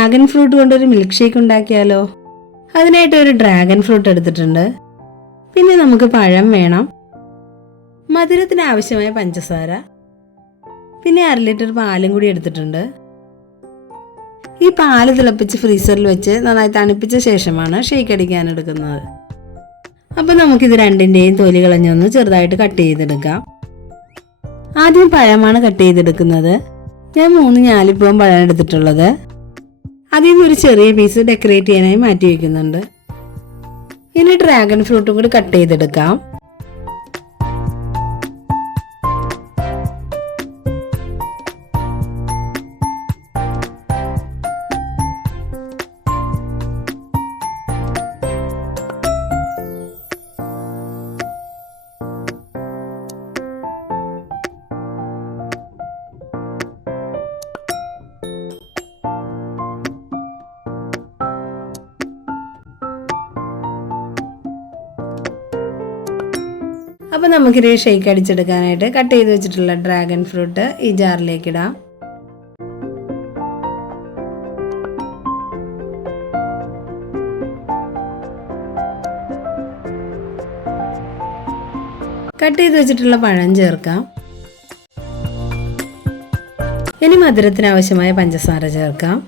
Dragon fruit കൊണ്ടൊരു milk shake ഉണ്ടാക്കിയാലോ? അതിനായിട്ട് ഒരു ഡ്രാഗൺ ഫ്രൂട്ട് എടുത്തിട്ടുണ്ട്. പിന്നെ നമുക്ക് പഴം വേണം, മധുരത്തിന് ആവശ്യമായ പഞ്ചസാര, പിന്നെ 1/2 ലിറ്റർ പാലും കൂടി എടുത്തിട്ടുണ്ട്. ഈ പാല് തിളപ്പിച്ച് ഫ്രീസറിൽ വെച്ച് നന്നായി തണുപ്പിച്ച ശേഷമാണ് ഷേക്ക് അടിക്കാൻ എടുക്കുന്നത്. അപ്പം നമുക്കിത് രണ്ടിൻ്റെയും തൊലി കളഞ്ഞൊന്ന് ചെറുതായിട്ട് കട്ട് ചെയ്തെടുക്കാം. ആദ്യം പഴമാണ് കട്ട് ചെയ്തെടുക്കുന്നത്. ഞാൻ 3 ഞാലിപ്പൂവൻ പഴം എടുത്തിട്ടുള്ളത്. അതിൽ നിന്ന് ഒരു ചെറിയ പീസ് ഡെക്കറേറ്റ് ചെയ്യാനായി മാറ്റി വയ്ക്കുന്നുണ്ട്. ഇനി ഡ്രാഗൺ ഫ്രൂട്ടും കൂടി കട്ട് ചെയ്തെടുക്കാം. അപ്പോൾ നമുക്കിത് ഷേക്ക് അടിച്ചെടുക്കാനായിട്ട് കട്ട് ചെയ്ത് വെച്ചിട്ടുള്ള ഡ്രാഗൺ ഫ്രൂട്ട് ഈ ജാറിലേക്ക് ഇടാം. കട്ട് ചെയ്ത് വെച്ചിട്ടുള്ള പഴം ചേർക്കാം. ഇനി മധുരത്തിന് ആവശ്യമായ പഞ്ചസാര ചേർക്കാം.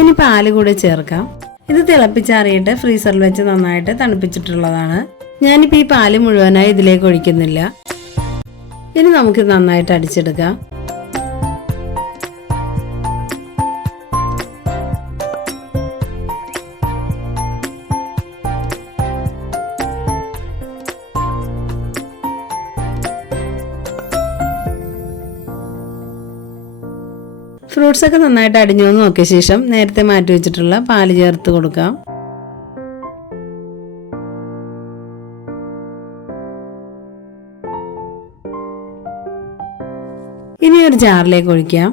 ഇനി പാല് കൂടെ ചേർക്കാം. ഇത് തിളപ്പിച്ചാറിയിട്ട് ഫ്രീസറിൽ വെച്ച് നന്നായിട്ട് തണുപ്പിച്ചിട്ടുള്ളതാണ്. ഞാനിപ്പോൾ ഈ പാല് മുഴുവനായി ഇതിലേക്ക് ഒഴിക്കുന്നില്ല. ഇനി നമുക്ക് നന്നായിട്ട് അടിച്ചെടുക്കാം. ഫ്രൂട്ട്സ് ഒക്കെ നന്നായിട്ട് അടിഞ്ഞു എന്ന് നോക്കിയ ശേഷം നേരത്തെ മാറ്റി വെച്ചിട്ടുള്ള പാല് ചേർത്ത് കൊടുക്കാം. ഇനി ഒരു ജാറിലേക്ക് ഒഴിക്കാം.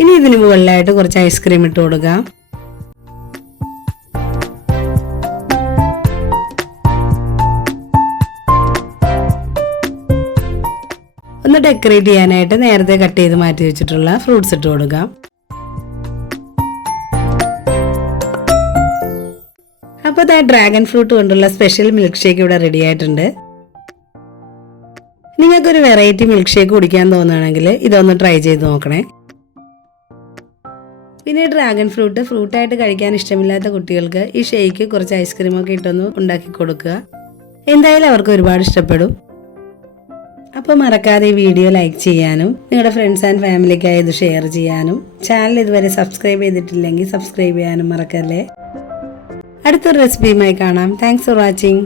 ഇനി ഇതിന് മുകളിലായിട്ട് കുറച്ച് ഐസ്ക്രീം ഇട്ട് കൊടുക്കാം. ഒന്ന് ഡെക്കറേറ്റ് ചെയ്യാനായിട്ട് നേരത്തെ കട്ട് ചെയ്ത് മാറ്റി വെച്ചിട്ടുള്ള ഫ്രൂട്ട്സ് ഇട്ട് കൊടുക്കാം. അപ്പോൾ ഡ്രാഗൺ ഫ്രൂട്ട് കൊണ്ടുള്ള സ്പെഷ്യൽ മിൽക്ക് ഷേക്ക് ഇവിടെ റെഡി ആയിട്ടുണ്ട്. നിങ്ങൾക്കൊരു വെറൈറ്റി മിൽക്ക് ഷേക്ക് കുടിക്കാൻ തോന്നുകയാണെങ്കിൽ ഇതൊന്ന് ട്രൈ ചെയ്ത് നോക്കണേ. പിന്നെ ഡ്രാഗൺ ഫ്രൂട്ടായിട്ട് കഴിക്കാൻ ഇഷ്ടമില്ലാത്ത കുട്ടികൾക്ക് ഈ ഷേക്ക് കുറച്ച് ഐസ്ക്രീമൊക്കെ ഇട്ടൊന്ന് ഉണ്ടാക്കി കൊടുക്കുക. എന്തായാലും അവർക്ക് ഒരുപാട് ഇഷ്ടപ്പെടും. അപ്പോൾ മറക്കാതെ ഈ വീഡിയോ ലൈക്ക് ചെയ്യാനും നിങ്ങളുടെ ഫ്രണ്ട്സ് ആൻഡ് ഫാമിലിക്കായി ഇത് ഷെയർ ചെയ്യാനും ചാനൽ ഇതുവരെ സബ്സ്ക്രൈബ് ചെയ്തിട്ടില്ലെങ്കിൽ സബ്സ്ക്രൈബ് ചെയ്യാനും മറക്കല്ലേ. അടുത്തൊരു റെസിപ്പിയുമായി കാണാം. Thanks for watching.